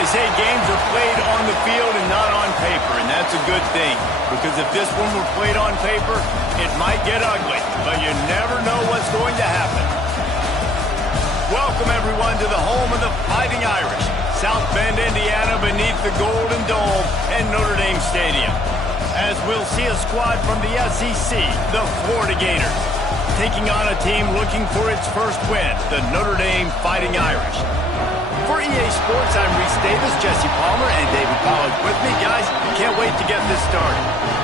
They say games are played on the field and not on paper, and that's a good thing. Because if this one were played on paper, it might get ugly, but you never know what's going to happen. Welcome, everyone, to the home of the Fighting Irish, South Bend, Indiana, beneath the Golden Dome and Notre Dame Stadium. As we'll see a squad from the SEC, the Florida Gators, taking on a team looking for its first win, the Notre Dame Fighting Irish. For EA Sports, I'm Reese Davis, Jesse Palmer, and David Pollack with me. Guys, can't wait to get this started.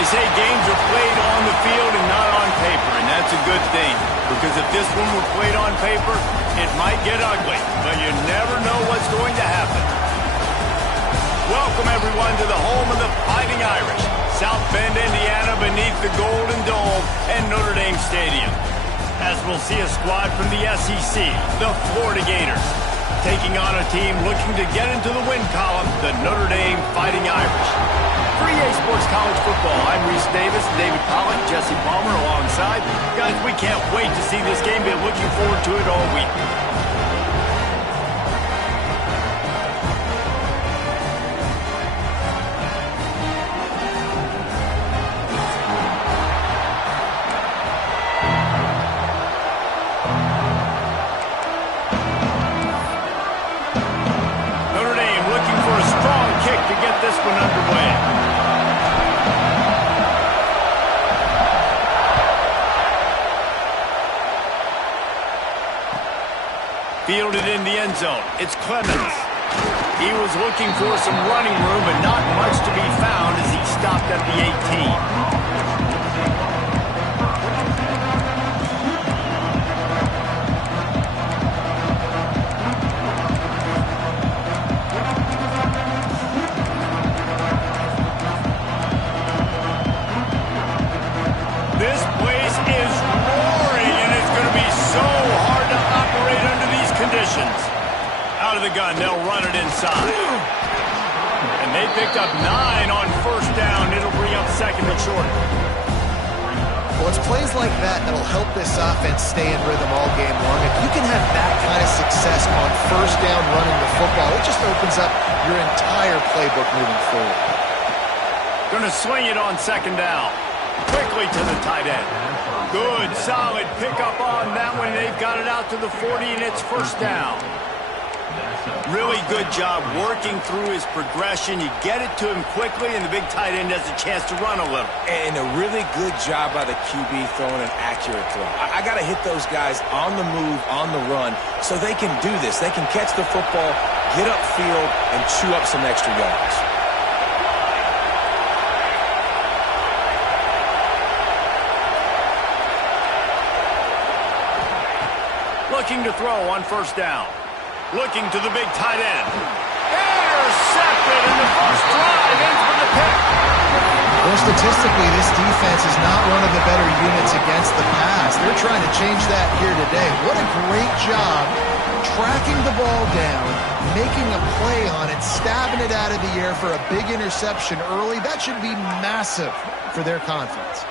They say games are played on the field and not on paper, and that's a good thing. Because if this one were played on paper, it might get ugly, but you never know what's going to happen. Welcome, everyone, to the home of the Fighting Irish, South Bend, Indiana, beneath the Golden Dome and Notre Dame Stadium. As we'll see a squad from the SEC, the Florida Gators, taking on a team looking to get into the win column, the Notre Dame Fighting Irish. For EA Sports College Football, I'm Reese Davis, David Pollack, Jesse Palmer alongside. Guys, we can't wait to see this game. Been looking forward to it all week. Notre Dame looking for a strong kick to get this one underway. Fielded in the end zone. It's Clemens. He was looking for some running room, but not much to be found as he stopped at the 18. formations. Out of the gun, they'll run it inside. And they picked up 9 on first down. It'll bring up second and short. Well, it's plays like that that'll help this offense stay in rhythm all game long. If you can have that kind of success on first down running the football, it just opens up your entire playbook moving forward. Going to swing it on second down. Quickly to the tight end. Good, solid pickup on that one. They've got it out to the 40, and it's first down. Really good job working through his progression. You get it to him quickly, and the big tight end has a chance to run a little. And a really good job by the QB throwing an accurate throw. I got to hit those guys on the move, on the run, so they can do this. They can catch the football, get upfield, and chew up some extra yards. Looking to throw on first down. Looking to the big tight end. Intercepted, and the first drive ends with the pick. Well, statistically, this defense is not one of the better units against the pass. They're trying to change that here today. What a great job tracking the ball down, making a play on it, stabbing it out of the air for a big interception early. That should be massive for their confidence.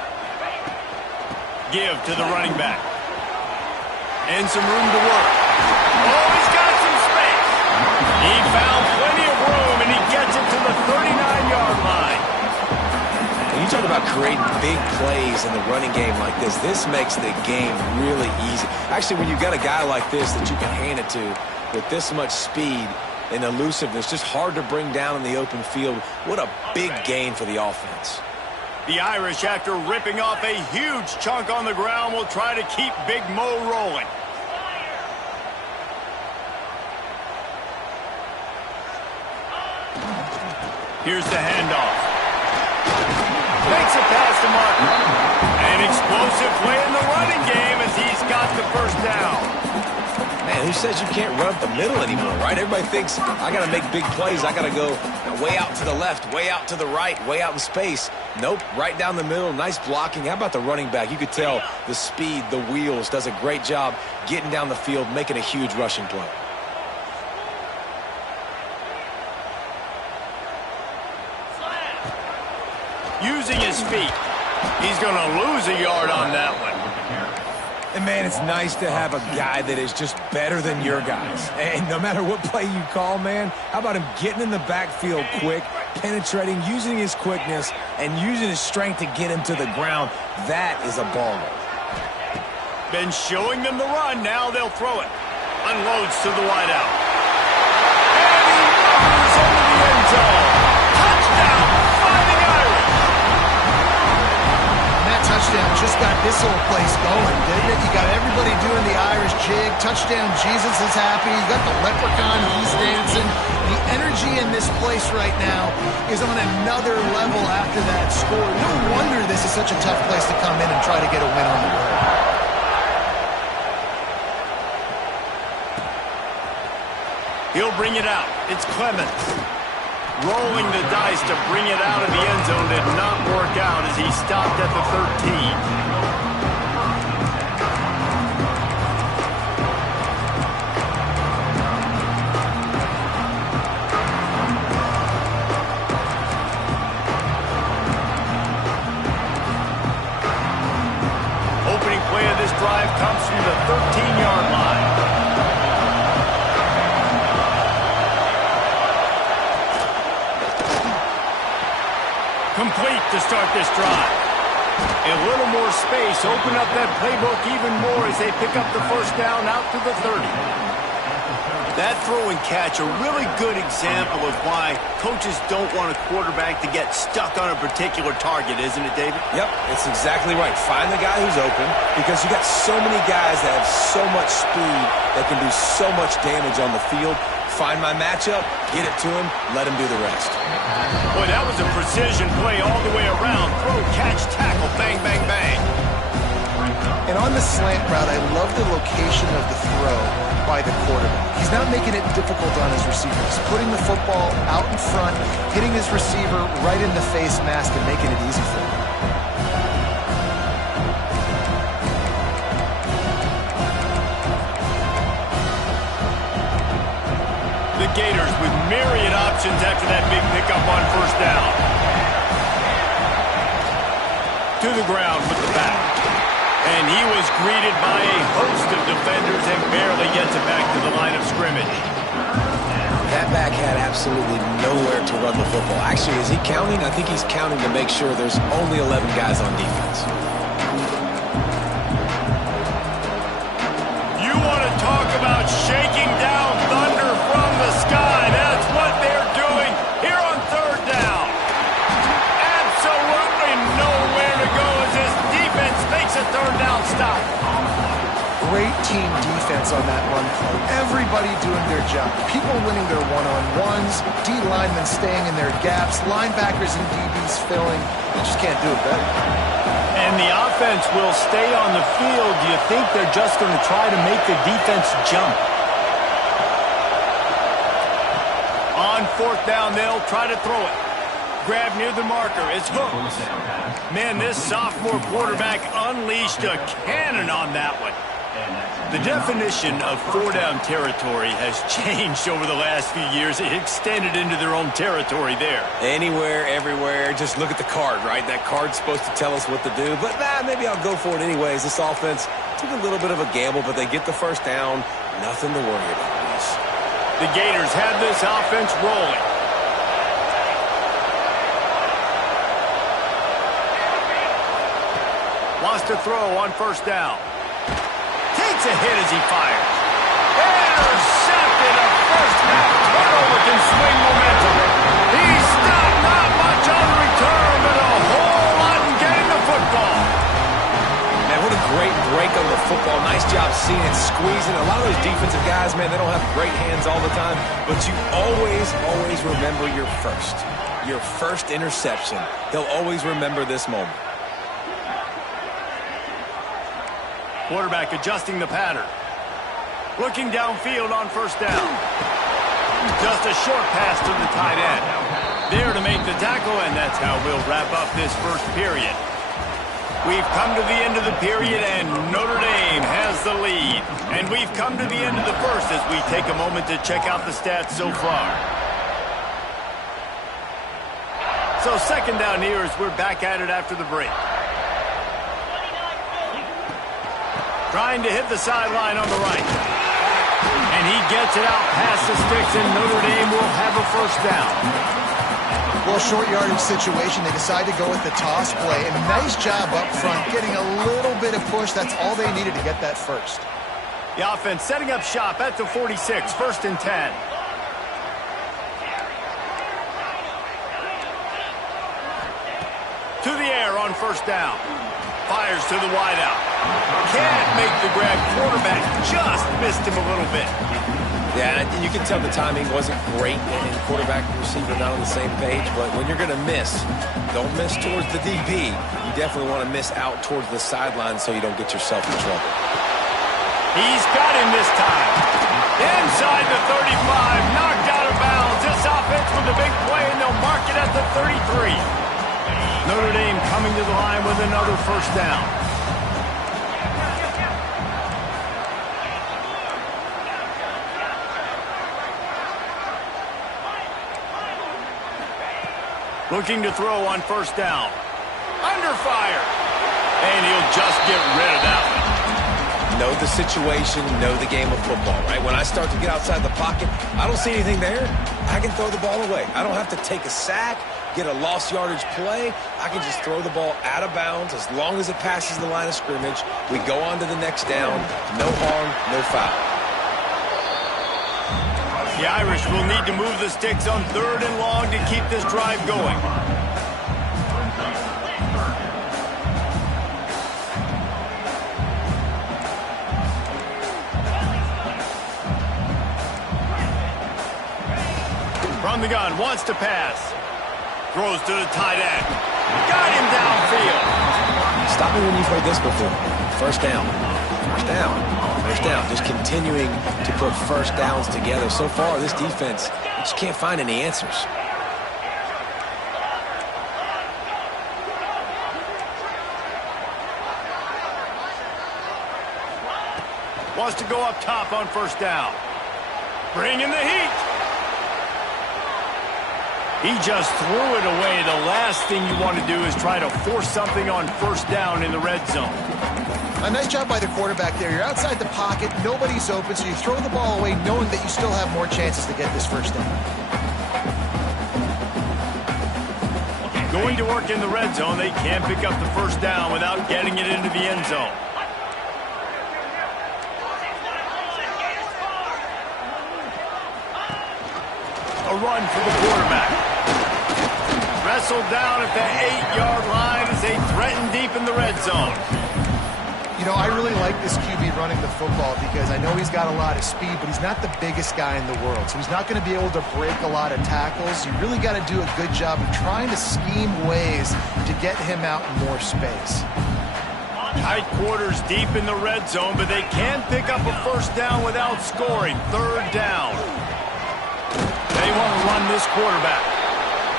Give to the running back. And some room to work. Oh, he's got some space. He found plenty of room, and he gets it to the 39-yard line. You talk about creating big plays in the running game like this. This makes the game really easy. Actually, when you've got a guy like this that you can hand it to with this much speed and elusiveness, just hard to bring down in the open field. What a big gain for the offense. The Irish, after ripping off a huge chunk on the ground, will try to keep Big Mo rolling. Here's the handoff. Makes it past the mark. An explosive play in the running game as he's got the first down. Man, who says you can't run up the middle anymore, right? Everybody thinks, I got to make big plays. I got to go way out to the left, way out to the right, way out in space. Nope, right down the middle, nice blocking. How about the running back? You could tell the speed, the wheels, does a great job getting down the field, making a huge rushing play. Using his feet. He's going to lose a yard on that one. And, man, it's nice to have a guy that is just better than your guys. And no matter what play you call, man, how about him getting in the backfield quick, penetrating, using his quickness, and using his strength to get him to the ground. That is a baller. Been showing them the run. Now they'll throw it. Unloads to the wideout. And he runs into the end zone. Touchdown, Fighting Irish. That touchdown just got this whole place going, didn't it? You got everybody doing the Irish jig. Touchdown, Jesus is happy. You got the leprechaun, he's dancing. The energy in this place right now is on another level after that score. No wonder this is such a tough place to come in and try to get a win on the road. He'll bring it out. It's Clemens. Rolling the dice to bring it out of the end zone did not work out as he stopped at the 13. Opening play of this drive comes from the 13-yard line. Complete to start this drive. A little more space, open up that playbook even more as they pick up the first down out to the 30. That throw and catch, a really good example of why coaches don't want a quarterback to get stuck on a particular target, isn't it, David? Yep, it's exactly right. Find the guy who's open because you got so many guys that have so much speed that can do so much damage on the field. Find my matchup, get it to him, let him do the rest. Boy, that was a precision play all the way around. Throw, catch, tackle, bang, bang, bang. And on the slant route, I love the location of the throw by the quarterback. He's not making it difficult on his receiver. He's putting the football out in front, hitting his receiver right in the face mask and making it easy for him. The Gators with myriad options after that big pickup on first down. To the ground with the back. And he was greeted by a host of defenders and barely gets it back to the line of scrimmage. That back had absolutely nowhere to run the football. Actually, is he counting? I think he's counting to make sure there's only 11 guys on defense. You want to talk about shaking down thunder from the sky. That's what they're doing here on third down. Absolutely nowhere to go as this defense makes a third down stop. Great team defense on that run play. Everybody doing their job. People winning their one-on-ones, D linemen staying in their gaps, linebackers and DBs filling. You just can't do it better. And the offense will stay on the field. Do you think they're just going to try to make the defense jump? On fourth down, they'll try to throw it. Grab near the marker. It's hooked. Man, this sophomore quarterback unleashed a cannon on that one. The definition of four-down territory has changed over the last few years. It extended into their own territory there. Anywhere, everywhere. Just look at the card, right? That card's supposed to tell us what to do. But, maybe I'll go for it anyways. This offense took a little bit of a gamble, but they get the first down. Nothing to worry about, guys. The Gators have this offense rolling. Wants to throw on first down. Takes a hit as he fires. Intercepted. A first half turnover can swing momentum. He stopped, not much on return, but a whole lot in getting the football. Man, what a great break on the football. Nice job seeing it, squeezing. A lot of those defensive guys, man, they don't have great hands all the time, but you always remember your first interception. They'll always remember this moment. Quarterback adjusting the pattern. Looking downfield on first down. Just a short pass to the tight end. There to make the tackle, and that's how we'll wrap up this first period. We've come to the end of the period, and Notre Dame has the lead. And we've come to the end of the first as we take a moment to check out the stats so far. So second down here as we're back at it after the break. Trying to hit the sideline on the right. And he gets it out past the sticks, and Notre Dame will have a first down. Well, short yardage situation. They decide to go with the toss play. And nice job up front, getting a little bit of push. That's all they needed to get that first. The offense setting up shop at the 46, first and 10. To the air on first down. Fires to the wideout. Can't make the grab. Quarterback just missed him a little bit. Yeah, and you can tell the timing wasn't great, and quarterback and receiver not on the same page. But when you're going to miss, don't miss towards the DB. You definitely want to miss out towards the sideline so you don't get yourself in trouble. He's got him this time. Inside the 35, knocked out of bounds. This offense with a big play, and they'll mark it at the 33. Notre Dame coming to the line with another first down. Looking to throw on first down. Under fire. And he'll just get rid of that one. Know the situation, know the game of football, right? When I start to get outside the pocket, I don't see anything there. I can throw the ball away. I don't have to take a sack, get a lost yardage play. I can just throw the ball out of bounds as long as it passes the line of scrimmage. We go on to the next down. No harm, no foul. The Irish will need to move the sticks on third and long to keep this drive going. From the gun, wants to pass. Throws to the tight end. Got him downfield. Stop me when you've heard this before. First down. First down. First down. Just continuing to put first downs together. So far, this defense just can't find any answers. Wants to go up top on first down. Bring in the heat. He just threw it away. The last thing you want to do is try to force something on first down in the red zone. A nice job by the quarterback there. You're outside the pocket, nobody's open, so you throw the ball away knowing that you still have more chances to get this first down. Going to work in the red zone, they can't pick up the first down without getting it into the end zone. A run for the quarterback. Wrestled down at the 8-yard line as they threaten deep in the red zone. You know, I really like this QB running the football because I know he's got a lot of speed, but he's not the biggest guy in the world. So he's not going to be able to break a lot of tackles. You really got to do a good job of trying to scheme ways to get him out in more space. Tight quarters deep in the red zone, but they can't pick up a first down without scoring. Third down. They want to run this quarterback.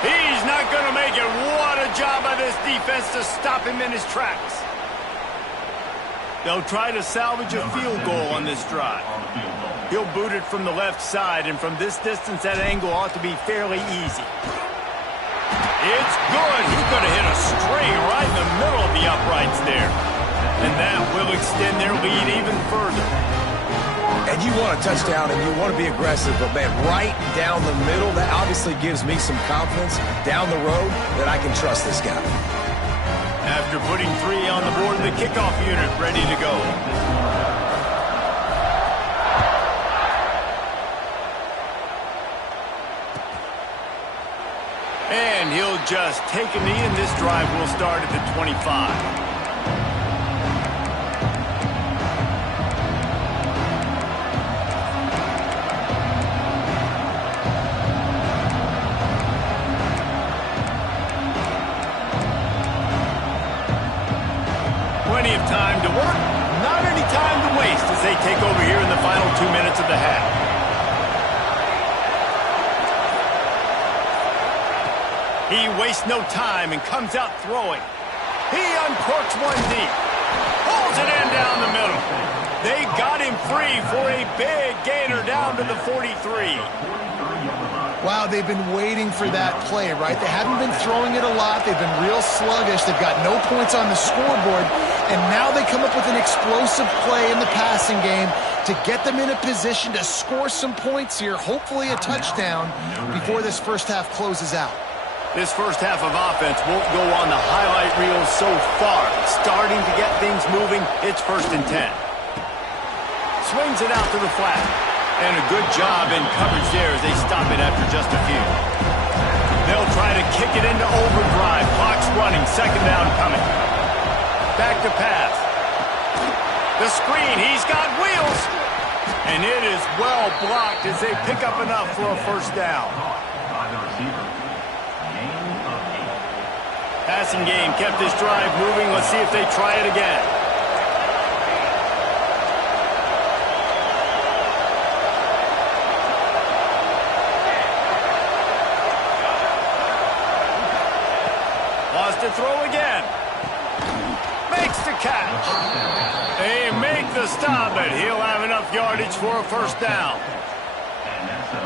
He's not going to make it. What a job by this defense to stop him in his tracks. They'll try to salvage a field goal on this drive. He'll boot it from the left side, and from this distance, that angle ought to be fairly easy. It's good. He could have hit a string right in the middle of the uprights there. And that will extend their lead even further. And you want a touchdown and you want to be aggressive, but, man, right down the middle, that obviously gives me some confidence down the road that I can trust this guy. After putting 3 on the board, the kickoff unit ready to go. And he'll just take a knee, and this drive will start at the 25. Plenty of time to work, not any time to waste as they take over here in the final 2 minutes of the half. He wastes no time and comes out throwing. He uncorks one deep, pulls it in down the middle. They got him free for a big gainer down to the 43. Wow, they've been waiting for that play, right? They haven't been throwing it a lot. They've been real sluggish. They've got no points on the scoreboard. And now they come up with an explosive play in the passing game to get them in a position to score some points here, hopefully a touchdown, before this first half closes out. This first half of offense won't go on the highlight reel so far. Starting to get things moving, it's 1st and 10. Swings it out to the flat. And a good job in coverage there as they stop it after just a few. They'll try to kick it into overdrive. Clock's running. 2nd down coming. Back to pass. The screen. He's got wheels. And it is well blocked as they pick up enough for a first down. Passing game kept this drive moving. Let's see if they try it again. To throw again. Makes the catch. They make the stop, but he'll have enough yardage for a first down.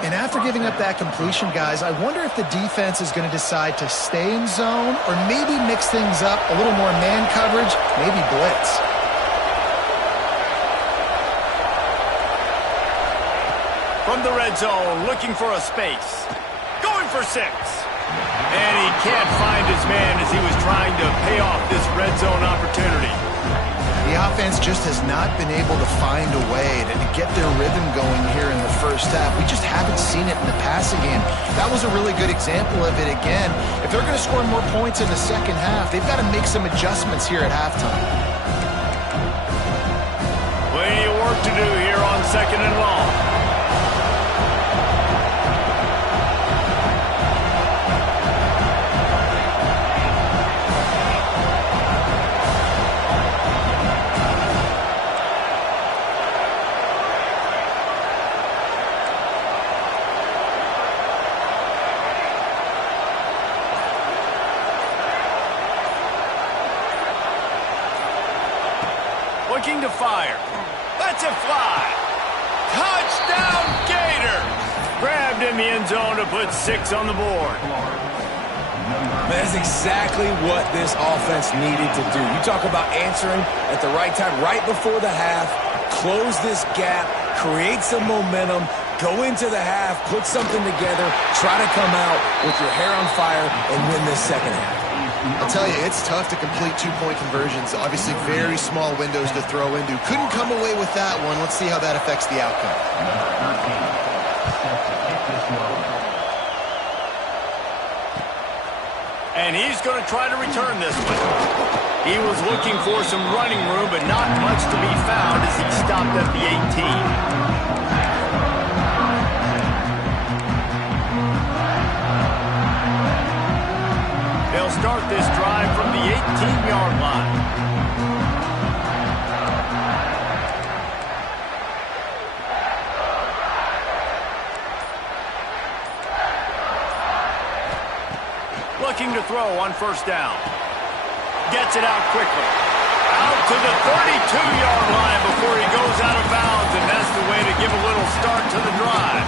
And after giving up that completion, guys, I wonder if the defense is going to decide to stay in zone or maybe mix things up, a little more man coverage, maybe blitz. From the red zone, looking for a space. Going for 6. And he can't find his man as he was trying to pay off this red zone opportunity. The offense just has not been able to find a way to get their rhythm going here in the first half. We just haven't seen it in the passing game. That was a really good example of it again. If they're going to score more points in the second half, they've got to make some adjustments here at halftime. Plenty of work to do here on 2nd and long. Looking to fire. Lets it fly. Touchdown, Gators! Grabbed in in the end zone to put 6 on the board. That's exactly what this offense needed to do. You talk about answering at the right time, right before the half, close this gap, create some momentum, go into the half, put something together, try to come out with your hair on fire and win this second half. I'll tell you, it's tough to complete two-point conversions. Obviously, very small windows to throw into. Couldn't come away with that one. Let's see how that affects the outcome. And he's going to try to return this one. He was looking for some running room, but not much to be found as he stopped at the 18. They'll start this drive from the 18-yard line. Looking to throw on first down. Gets it out quickly. Out to the 32-yard line before he goes out of bounds, and that's the way to give a little start to the drive.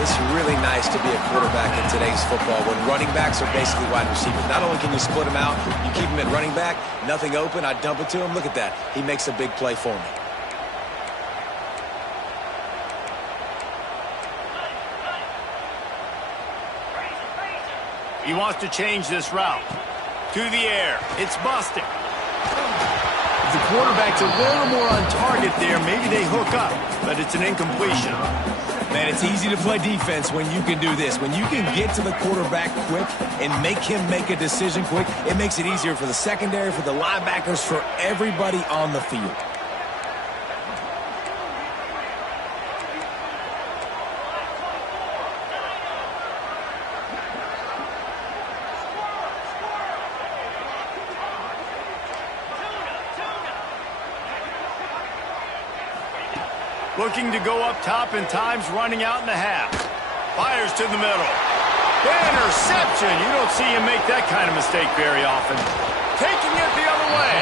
It's really nice to be a quarterback in today's football when running backs are basically wide receivers. Not only can you split them out, you keep them at running back, nothing open, I dump it to him. Look at that. He makes a big play for me. He wants to change this route. To the air. It's busting. If the quarterback's a little more on target there, maybe they hook up, but it's an incompletion. Man, it's easy to play defense when you can do this. When you can get to the quarterback quick and make him make a decision quick, it makes it easier for the secondary, for the linebackers, for everybody on the field. Looking to go up top and times running out in the half. Fires to the middle. Interception. You don't see him make that kind of mistake very often. Taking it the other way.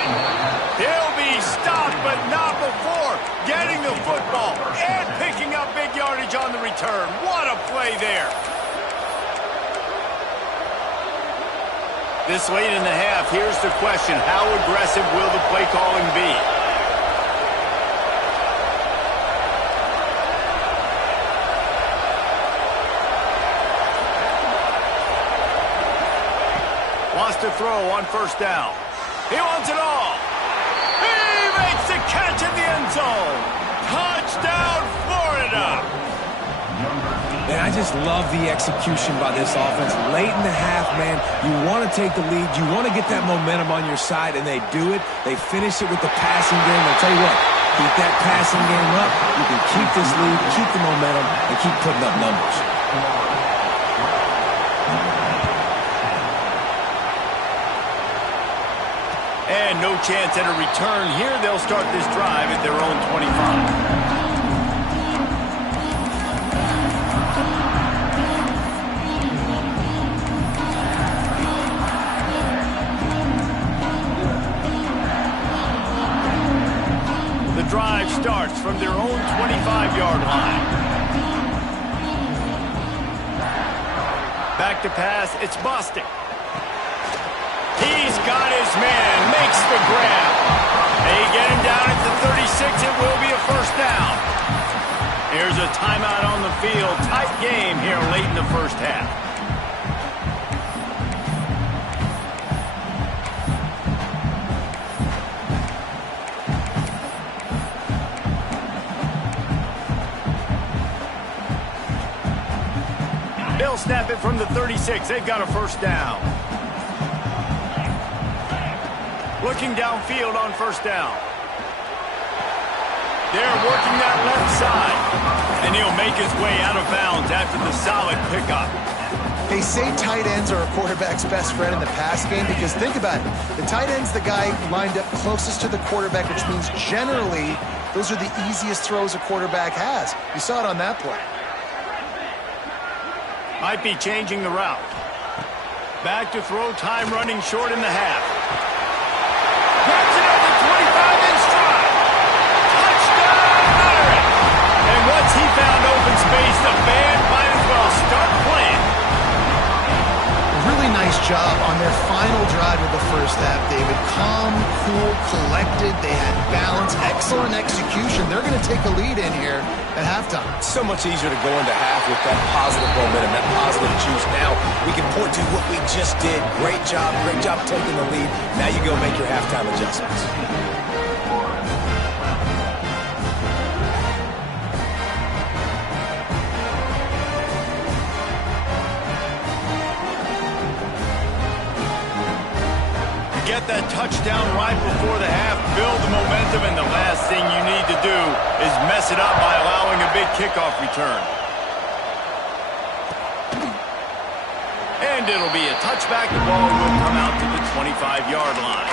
He'll be stopped, but not before getting the football and picking up big yardage on the return. What a play there. This late in the half, here's the question. How aggressive will the play calling be? To throw on first down. He wants it all. He makes the catch in the end zone. Touchdown, Florida. Man, I just love the execution by this offense. Late in the half, man, you want to take the lead. You want to get that momentum on your side, and they do it. They finish it with the passing game. I'll tell you what, keep that passing game up. You can keep this lead, keep the momentum, and keep putting up numbers. And no chance at a return here. They'll start this drive at their own 25. The drive starts from their own 25-yard line. Back to pass. It's busting. He's got his man, makes the grab. They get him down at the 36. It will be a first down. Here's a timeout on the field. Tight game here late in the first half. They'll snap it from the 36. They've got a first down. Looking downfield on first down. They're working that left side. And he'll make his way out of bounds after the solid pickup. They say tight ends are a quarterback's best friend in the pass game because think about it. The tight end's the guy lined up closest to the quarterback, which means generally those are the easiest throws a quarterback has. You saw it on that play. Might be changing the route. Back to throw, time running short in the half. Grabs it at the 25 in stride. Touchdown, Murray. And once he found open space, the band finally job on their final drive of the first half, David. Calm, cool, collected. They had balance, excellent execution. They're going to take a lead in here at halftime. It's so much easier to go into half with that positive momentum, that positive juice. Now we can point to what we just did. Great job taking the lead. Now you go make your halftime adjustments. Get that touchdown right before the half, build the momentum, and the last thing you need to do is mess it up by allowing a big kickoff return. And it'll be a touchback. The ball will come out to the 25-yard line.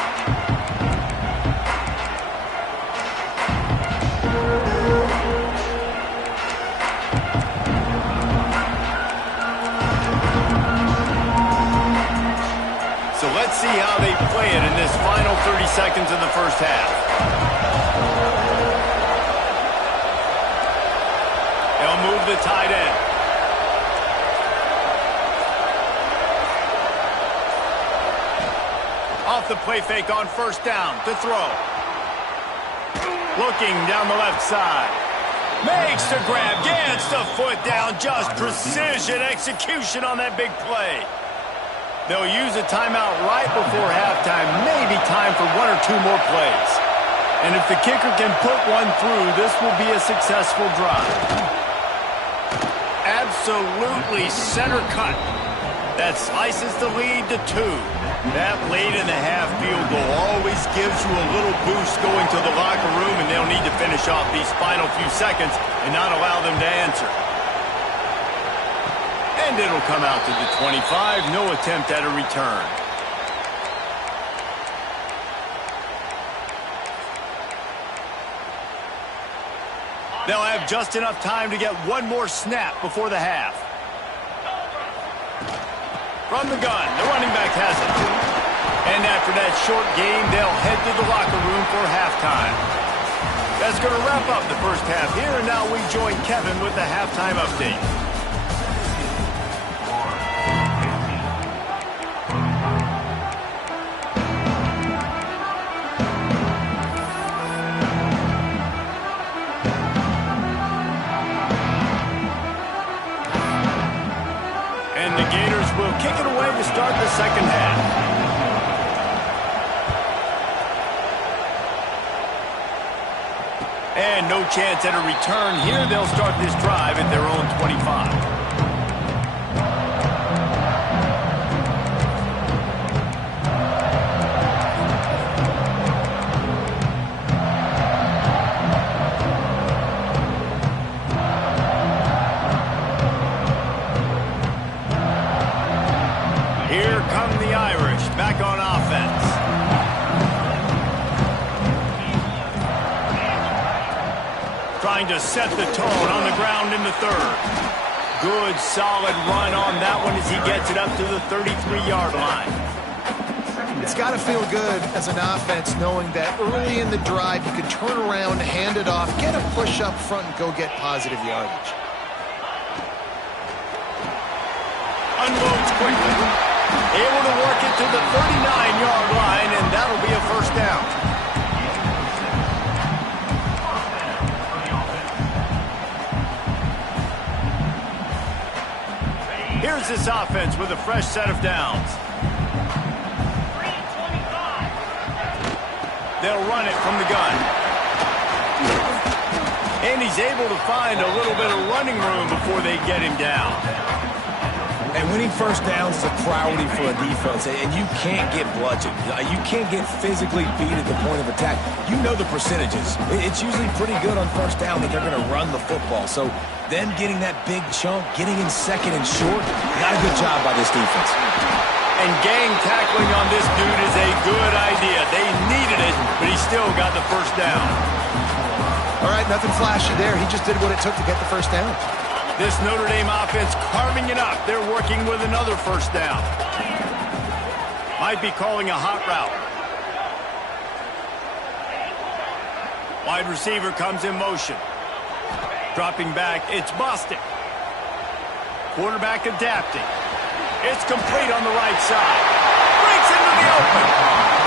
So let's see how they play it in this final 30 seconds of the first half. They'll move the tight end. Off the play fake on first down to throw. Looking down the left side. Makes the grab, gets the foot down. Just precision execution on that big play. They'll use a timeout right before halftime, maybe time for one or two more plays. And if the kicker can put one through, this will be a successful drive. Absolutely center cut. That slices the lead to 2. That late in the half field goal always gives you a little boost going to the locker room, and they'll need to finish off these final few seconds and not allow them to answer. And it'll come out to the 25. No attempt at a return. They'll have just enough time to get one more snap before the half. From the gun, the running back has it. And after that short game, they'll head to the locker room for halftime. That's going to wrap up the first half here, and now we join Kevin with the halftime update. Kick it away to start the second half. And no chance at a return here. They'll start this drive at their own 25. Back on offense. Trying to set the tone on the ground in the third. Good, solid run on that one as he gets it up to the 33-yard line. It's got to feel good as an offense knowing that early in the drive you can turn around, hand it off, get a push up front, and go get positive yardage. Unloads quickly. Able to work it to the 39-yard line, and that'll be a first down. Here's this offense with a fresh set of downs. They'll run it from the gun. And he's able to find a little bit of running room before they get him down. And winning first downs is a priority for a defense, and you can't get bludgeoned. You can't get physically beat at the point of attack. You know the percentages. It's usually pretty good on first down that they're going to run the football. So then getting that big chunk, getting in second and short, not a good job by this defense. And gang tackling on this dude is a good idea. They needed it, but he still got the first down. All right, nothing flashy there. He just did what it took to get the first down. This Notre Dame offense carving it up. They're working with another first down. Might be calling a hot route. Wide receiver comes in motion. Dropping back, it's Bostic. Quarterback adapting. It's complete on the right side. Breaks into the open.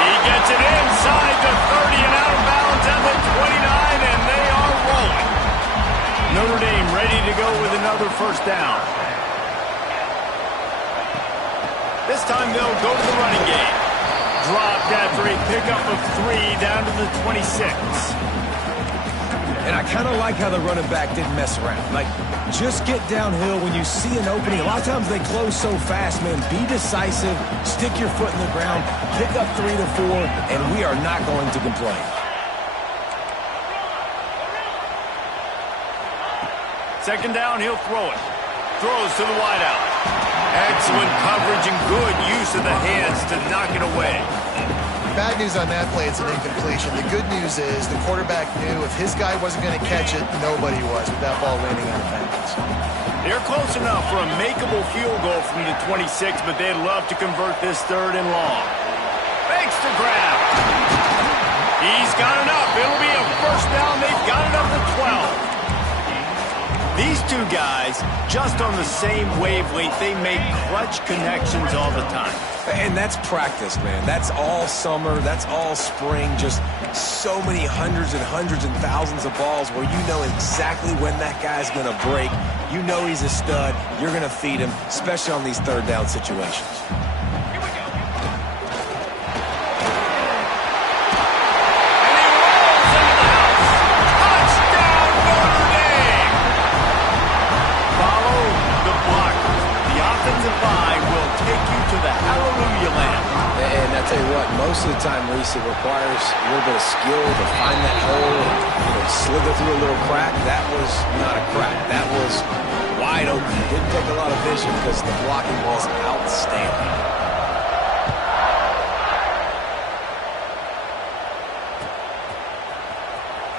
He gets it inside the 30 and out of bounds at the 29, and they are rolling. Notre Dame ready to go with another first down. This time they'll go to the running game. Dropped after a pickup of 3 down to the 26. And I kind of like how the running back didn't mess around. Like, just get downhill when you see an opening. A lot of times they close so fast, man. Be decisive, stick your foot in the ground, pick up 3 to 4, and we are not going to complain. Second down, he'll throw it. Throws to the wideout. Excellent coverage and good use of the hands to knock it away. Bad news on that play, it's an incompletion. The good news is the quarterback knew if his guy wasn't going to catch it, nobody was with that ball landing out of bounds. They're close enough for a makeable field goal from the 26, but they'd love to convert this 3rd and long. Fakes the grab. He's got enough. It'll be a first down. They've got it up to 12. These two guys, just on the same wavelength, they make clutch connections all the time. And that's practice, man. That's all summer. That's all spring. Just so many hundreds and thousands of balls where you know exactly when that guy's going to break. You know he's a stud. You're going to feed him, especially on these 3rd down situations. Tell you what, most of the time, Reese, it requires a little bit of skill to find that hole and slither through a little crack. That was not a crack. That was wide open. It didn't take a lot of vision because the blocking was outstanding.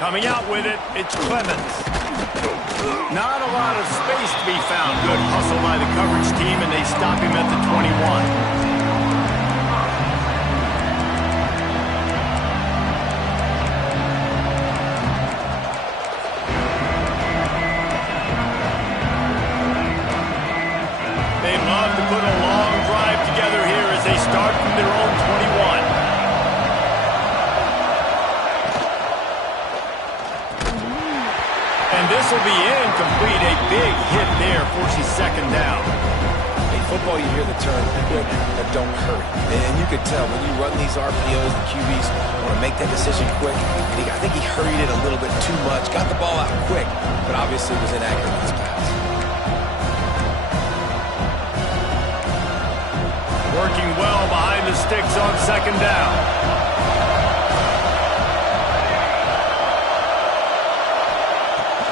Coming out with it, it's Clemens. Not a lot of space to be found. Good hustle by the coverage team, and they stop him at the 21. Put a long drive together here as they start from their own 21. And this will be incomplete. A big hit there, forces 2nd down. In football, you hear the term quick, but don't hurry. And you could tell when you run these RPOs, the QBs want to make that decision quick. I think he hurried it a little bit too much, got the ball out quick, but obviously was inaccurate in his pass. Working well behind the sticks on 2nd down.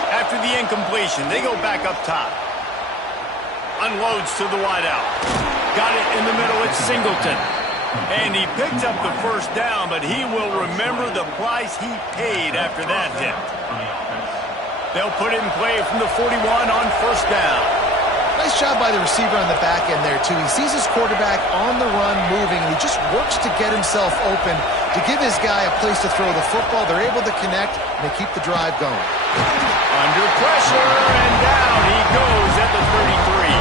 After the incompletion, they go back up top. Unloads to the wideout. Got it in the middle, it's Singleton. And he picked up the first down, but he will remember the price he paid after that hit. They'll put it in play from the 41 on 1st down. Nice job by the receiver on the back end there, too. He sees his quarterback on the run moving, and he just works to get himself open to give his guy a place to throw the football. They're able to connect, and they keep the drive going. Under pressure, and down he goes at the 33.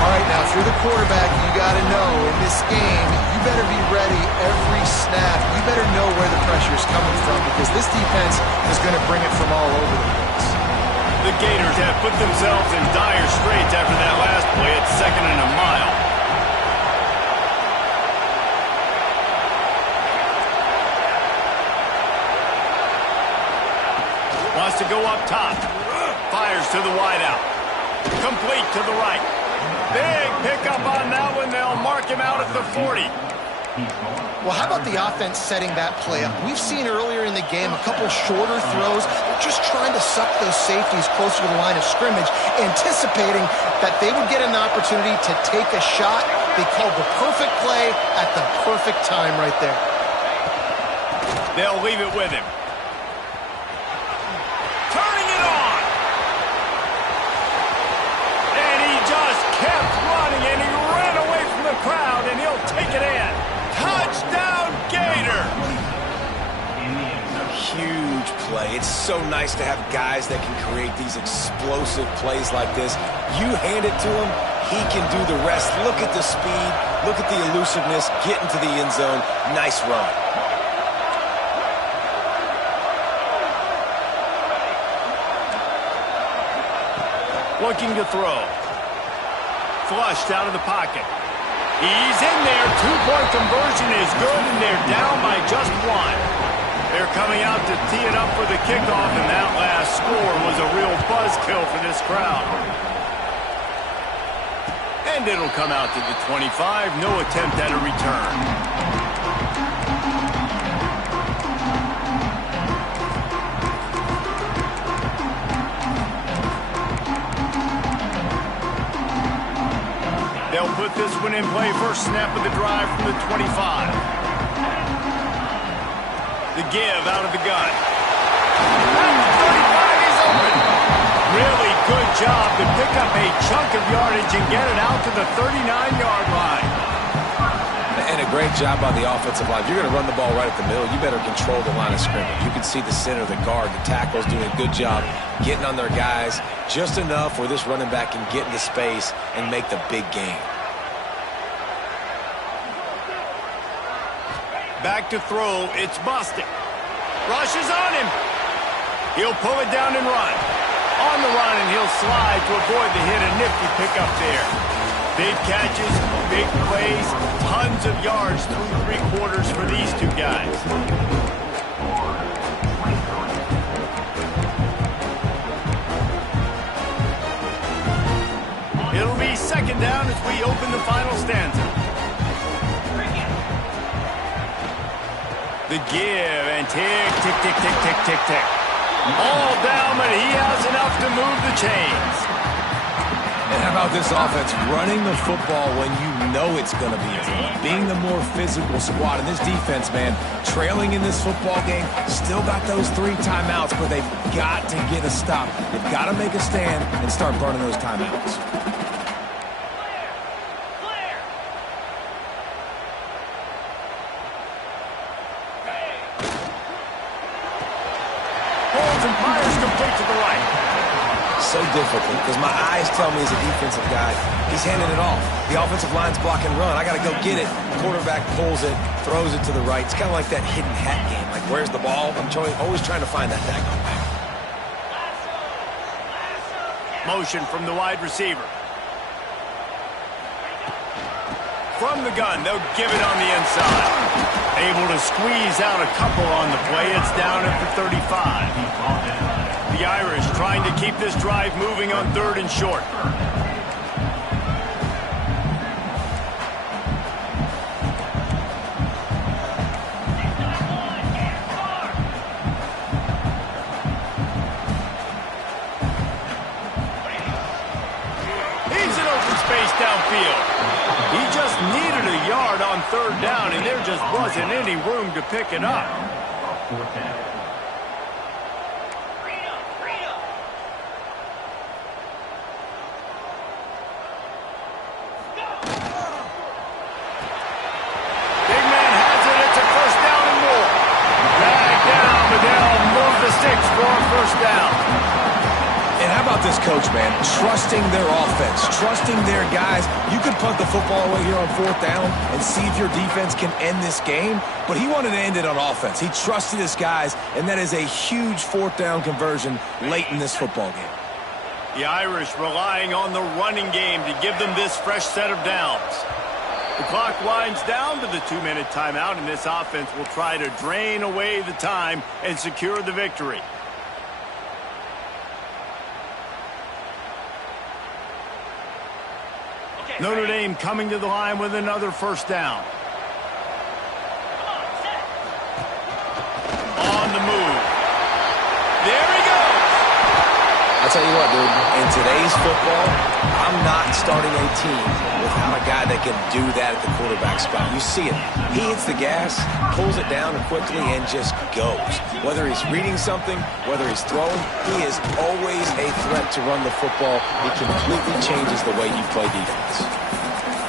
All right, now, if you're the quarterback, you got to know in this game, you better be ready every snap. You better know where the pressure is coming from because this defense is going to bring it from all over the place. The Gators have put themselves in dire straits after that last play at 2nd and a mile. Wants to go up top. Fires to the wideout. Complete to the right. Big pickup on that one. They'll mark him out at the 40. Well, how about the offense setting that play up? We've seen earlier in the game a couple shorter throws. They're just trying to suck those safeties closer to the line of scrimmage, anticipating that they would get an opportunity to take a shot. They called the perfect play at the perfect time right there. They'll leave it with him. Turning it on. And he just kept running, and he ran away from the crowd, and he'll take it in. Touchdown, Gator! Huge play. It's so nice to have guys that can create these explosive plays like this. You hand it to him, he can do the rest. Look at the speed, look at the elusiveness, get into the end zone. Nice run. Looking to throw. Flushed out of the pocket. He's in there. Two-point conversion is good, and they're down by just one. They're coming out to tee it up for the kickoff, and that last score was a real buzzkill for this crowd. And it'll come out to the 25. No attempt at a return. They'll put this one in play. First snap of the drive from the 25. The give out of the gun. At the 35, he's open. Really good job to pick up a chunk of yardage and get it out to the 39-yard line. And a great job by the offensive line. If you're going to run the ball right at the middle, you better control the line of scrimmage. You can see the center, the guard, the tackles doing a good job getting on their guys just enough where this running back can get into space and make the big gain. Back to throw. It's Bostic. Rushes on him. He'll pull it down and run. On the run, and he'll slide to avoid the hit. A nifty pickup there. Big catches, big plays, tons of yards through three quarters for these two guys. It'll be second down as we open the final stanza. The give, and tick, tick, tick, tick, tick, tick, tick. All down, but he has enough to move the chains. And how about this offense running the football when you know it's going to be a run? Being the more physical squad. And this defense, man, trailing in this football game, still got those 3 timeouts, but they've got to get a stop. They've got to make a stand and start burning those timeouts. And fires complete to the right. So difficult because my eyes tell me as a defensive guy, he's handing it off. The offensive line's block and run. I got to go get it. Quarterback pulls it, throws it to the right. It's kind of like that hidden hat game. Like, where's the ball? I'm always trying to find that daggone thing. Motion from the wide receiver. From the gun, they'll give it on the inside. Able to squeeze out a couple on the play. It's down at the 35. The Irish trying to keep this drive moving on 3rd and short. He's in open space downfield. He just needed a yard on 3rd down, and there just wasn't any room to pick it up. Big man has it. It's a first down and more. Dragged down, but they'll move the sticks for a first down. And how about this coach, man? Trusting their offense, trusting their guys. You could punt the football away here on 4th down and see if your defense can end this game, but he wanted to end it on offense. He trusted his guys, and that is a huge 4th down conversion late in this football game. The Irish relying on the running game to give them this fresh set of downs. The clock winds down to the 2-minute timeout, and this offense will try to drain away the time and secure the victory. Notre Dame coming to the line with another first down. On the move. There he goes. I'll tell you what, dude, in today's football, I'm not starting a team without a guy that can do that at the quarterback spot. You see it. He hits the gas, pulls it down quickly, and just goes. Whether he's reading something, whether he's throwing, he is always a threat to run the football. He completely changes the way you play defense.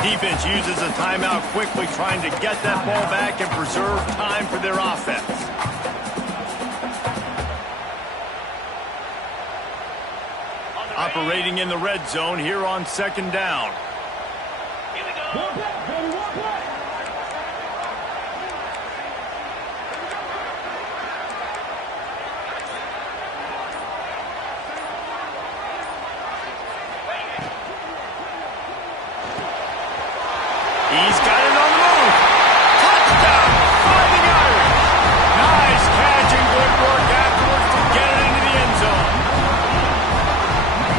Defense uses a timeout quickly, trying to get that ball back and preserve time for their offense. operating in the red zone here on second down. He's got it on the move. Touchdown, Fighting Irish. Nice catch and good work afterwards to get it into the end zone.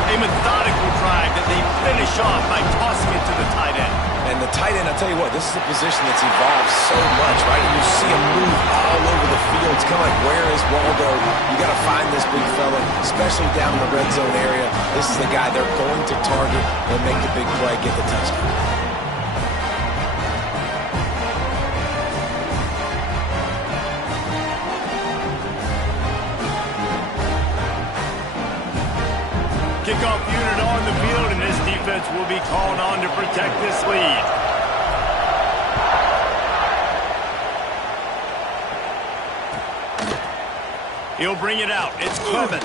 A methodical drive that they finish off by tossing it to the tight end. And the tight end, I'll tell you what, this is a position that's evolved so much, right? And you see him move all over the field. It's kind of like, where is Waldo? You got to find this big fella, especially down in the red zone area. This is the guy they're going to target and make the big play, get the touchdown. Kickoff unit on the field, and this defense will be called on to protect this lead. He'll bring it out. It's Clemens.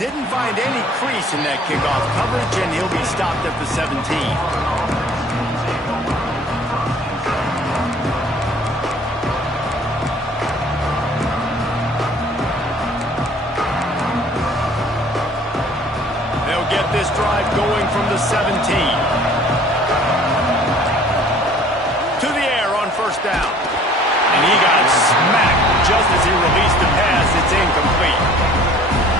Didn't find any crease in that kickoff coverage, and he'll be stopped at the 17. Get this drive going from the 17. To the air on first down. And he got smacked just as he released the pass. It's incomplete.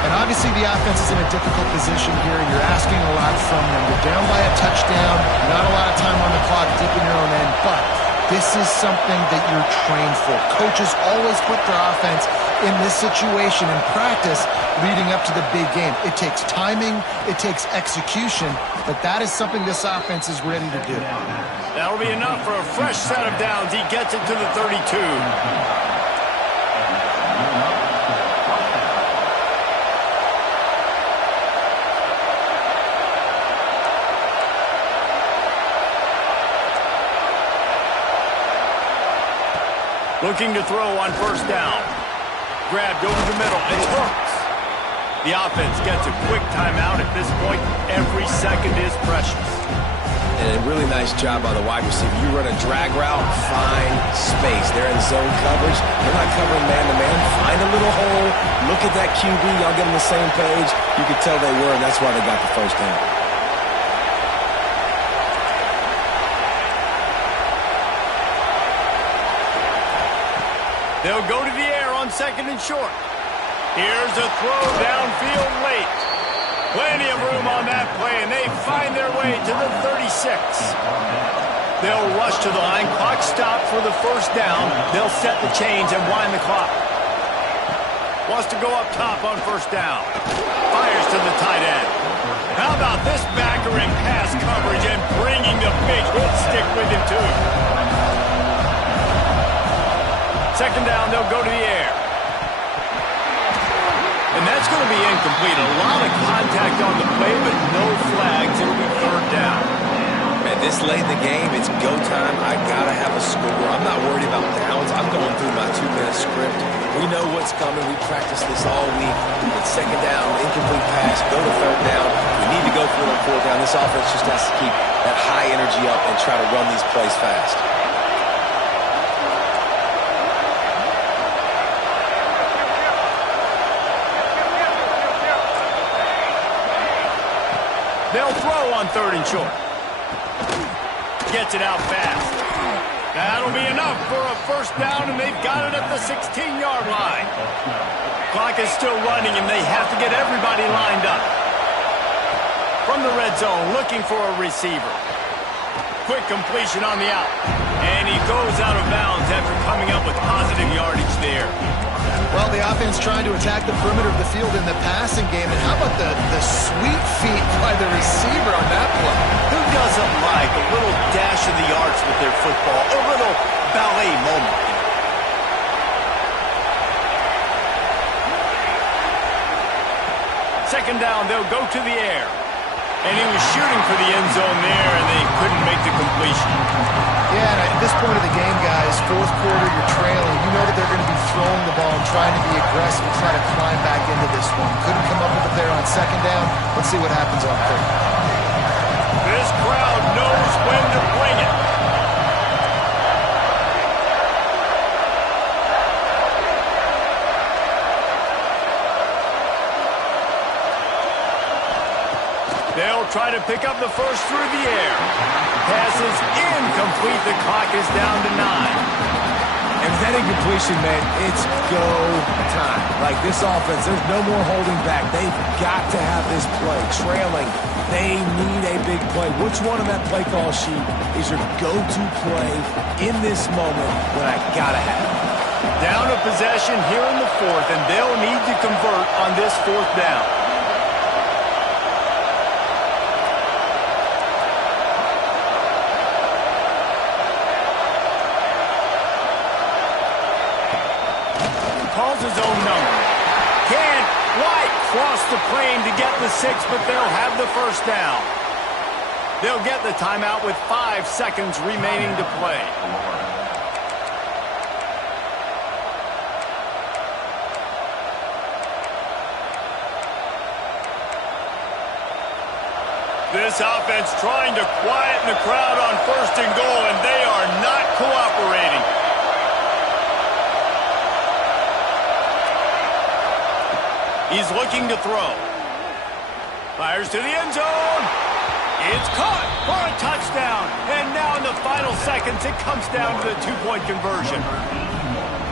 And obviously the offense is in a difficult position here. You're asking a lot from them. You're down by a touchdown, not a lot of time on the clock, deep in your own end, but this is something that you're trained for. Coaches always put their offense in this situation in practice leading up to the big game. It takes timing, it takes execution, but that is something this offense is ready to do. That'll be enough for a fresh set of downs. He gets it to the 32. Looking to throw on first down. Grabbed over the middle. It's Hooks. The offense gets a quick timeout. At this point, every second is precious. And a really nice job by the wide receiver. You run a drag route, find space. They're in zone coverage. They're not covering man-to-man. Find a little hole. Look at that QB. Y'all get on the same page. You could tell they were, and that's why they got the first down. They'll go to the air on second and short. Here's a throw downfield late. Plenty of room on that play, and they find their way to the 36. They'll rush to the line. Clock stopped for the first down. They'll set the chains and wind the clock. Wants to go up top on first down. Fires to the tight end. How about this backer in pass coverage and bringing the big hit stick with him, too. Second down, they'll go to the air. And that's going to be incomplete. A lot of contact on the play, but no flags. It'll be third down. Man, this late in the game, it's go time. I got to have a score. I'm not worried about downs. I'm going through my 2-minute script. We know what's coming. We practiced this all week. It's second down, incomplete pass, go to third down. We need to go for it on fourth down. This offense just has to keep that high energy up and try to run these plays fast. They'll throw on third and short. Gets it out fast. That'll be enough for a first down, and they've got it at the 16-yard line. Clock is still running, and they have to get everybody lined up. From the red zone, looking for a receiver. Quick completion on the out. And he goes out of bounds after coming up with positive yardage there. Well, the offense trying to attack the perimeter of the field in the passing game. And how about the sweet feet by the receiver on that play? Who doesn't like a little dash of the arts with their football? A little ballet moment. Second down, they'll go to the air. And he was shooting for the end zone there, and they couldn't make the completion. Yeah, and at this point of the game, guys, fourth quarter, you're trailing. You know that they're going to be throwing the ball and trying to be aggressive and try to climb back into this one. Couldn't come up with it there on second down. Let's see what happens on third. This crowd knows when to bring it. They'll try to pick up the first through the air. Pass is incomplete. The clock is down to 9. And with that incompletion, man, it's go time. Like this offense, there's no more holding back. They've got to have this play. Trailing, they need a big play. Which one on that play call sheet is your go-to play in this moment when I gotta have it? Down a possession here in the fourth, and they'll need to convert on this fourth down. Calls his own number. Can White cross the plane to get the 6, but they'll have the first down. They'll get the timeout with 5 seconds remaining to play. This offense trying to quieten the crowd on first and goal, and they are not cooperating. He's looking to throw. Fires to the end zone. It's caught for a touchdown. And now in the final seconds, it comes down to the 2-point conversion.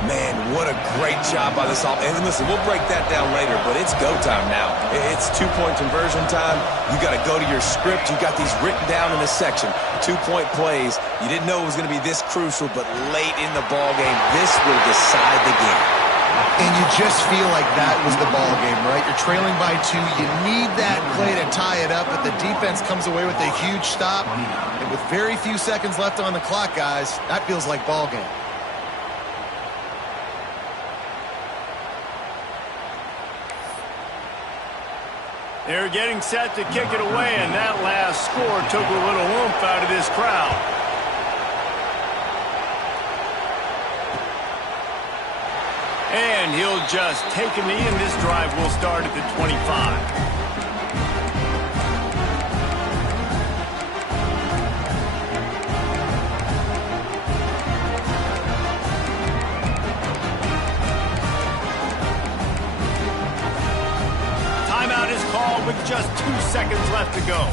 Man, what a great job by this offense. And listen, we'll break that down later, but it's go time now. It's 2-point conversion time. You got to go to your script. You got these written down in this section. 2-point plays. You didn't know it was going to be this crucial, but late in the ball game, this will decide the game. And you just feel like that was the ball game, right? You're trailing by 2. You need that play to tie it up, but the defense comes away with a huge stop. And with very few seconds left on the clock, guys, that feels like ball game. They're getting set to kick it away, and that last score took a little oomph out of this crowd. And he'll just take a knee, and this drive will start at the 25. Timeout is called with just 2 seconds left to go.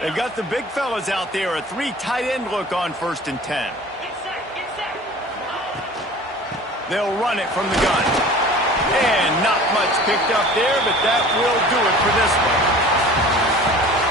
They've got the big fellas out there, a 3 tight end look on 1st and 10. They'll run it from the gun. And not much picked up there, but that will do it for this one.